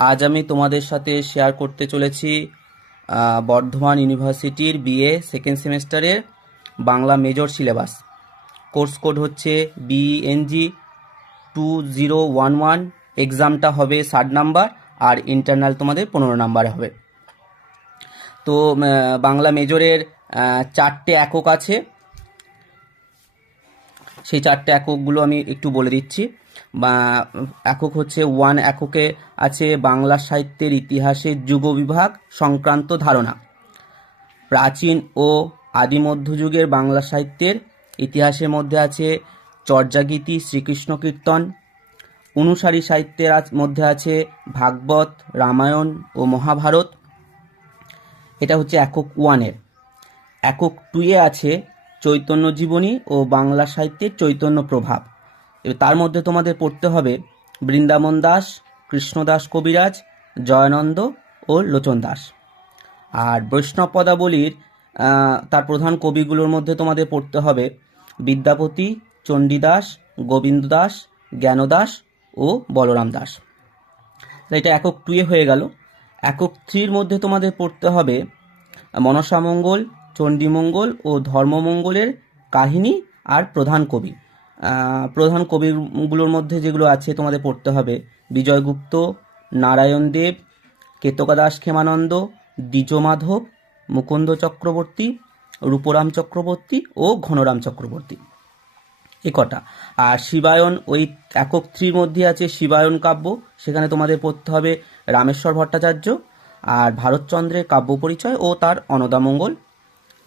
আজ আমি তোমাদের সাথে শেয়ার করতে চলেছি বর্ধমান ইউনিভার্সিটির বিএ সেকেন্ড সেমেস্টারের Bangla major syllabus. Course code হচ্ছে বিএনজি 2011। এক্সামটা হবে 60 নাম্বার আর ইন্টারনাল তোমাদের 15 নাম্বারে হবে। তো বাংলা মেজরের 4টে একক আছে, সেই 4টে এককগুলো আমি একটু বলে দিচ্ছি। বা একক হচ্ছে 1 এককে আছে বাংলা সাহিত্যের ইতিহাসের যুগবিভাগ সংক্রান্ত ধারণা। প্রাচীন ও আদি মধ্যযুগের বাংলা সাহিত্যের ইতিহাসের মধ্যে আছে চর্যাগীতি, শ্রীকৃষ্ণ কীর্তন। অনুসারী সাহিত্যের মধ্যে আছে ভাগবত, রামায়ণ ও মহাভারত। এটা হচ্ছে একক 1-এর। একক 2-এ আছে চৈতন্য জীবনী ও বাংলা সাহিত্যের চৈতন্য প্রভাব। তার মধ্যে তোমাদের পড়তে হবে বৃন্দাবন দাস, কৃষ্ণদাস কবিরাজ, জয়ানন্দ ও লোচন দাস। আর বৈষ্ণব পদাবলীর তার প্রধান কবিগুলোর মধ্যে তোমাদের পড়তে হবে বিদ্যাপতি, চণ্ডীদাস, গোবিন্দ দাস, জ্ঞানদাস ও বলরাম দাস। এটা একক 2-এ হয়ে গেল। একক 3-র মধ্যে তোমাদের পড়তে হবে মনসামঙ্গল, চণ্ডীমঙ্গল ও ধর্মমঙ্গলের কাহিনী আর প্রধান কবি। প্রধান কবিগুলোর মধ্যে যেগুলো আছে তোমাদের পড়তে হবে বিজয়গুপ্ত, নারায়ণ দেব, কেতকা ক্ষেমানন্দ, দ্বিজমাধব, মুকুন্দ চক্রবর্তী, রূপরাম চক্রবর্তী ও ঘনরাম চক্রবর্তী। এ কটা। আর শিবায়ন ওই একক 3-র মধ্যে আছে শিবায়ন কাব্য, সেখানে তোমাদের পড়তে হবে রামেশ্বর ভট্টাচার্য আর ভারতচন্দ্রের কাব্য পরিচয় ও তার অন্নদামঙ্গল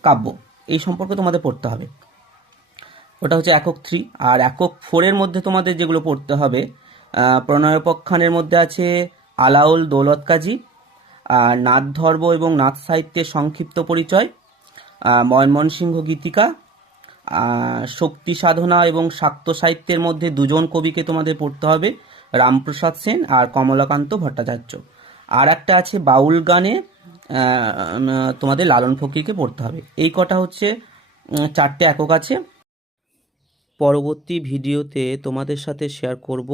কাব্য, এই সম্পর্কে তোমাদের পড়তে হবে। ওটা হচ্ছে একক 3। আর একক 4-এর মধ্যে তোমাদের যেগুলো পড়তে হবে প্রণয়োপাখ্যানের মধ্যে আছে আলাউল দৌলত কাজী, নাথ ধর্ম এবং নাথ সাহিত্যের সংক্ষিপ্ত পরিচয়, ময়মনসিংহ গীতিকা, শক্তি সাধনা এবং শাক্ত সাহিত্যের মধ্যে দুজন কবিকে তোমাদের পড়তে হবে রামপ্রসাদ সেন আর কমলাকান্ত ভট্টাচার্য। আর একটা আছে বাউল গানে তোমাদের লালন ফকিরকে পড়তে হবে। এই কটা হচ্ছে 4টে একক আছে। পরবর্তী ভিডিওতে তোমাদের সাথে শেয়ার করব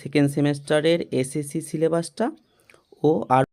সেকেন্ড সেমেস্টারের এসএসসি সিলেবাসটা ও আর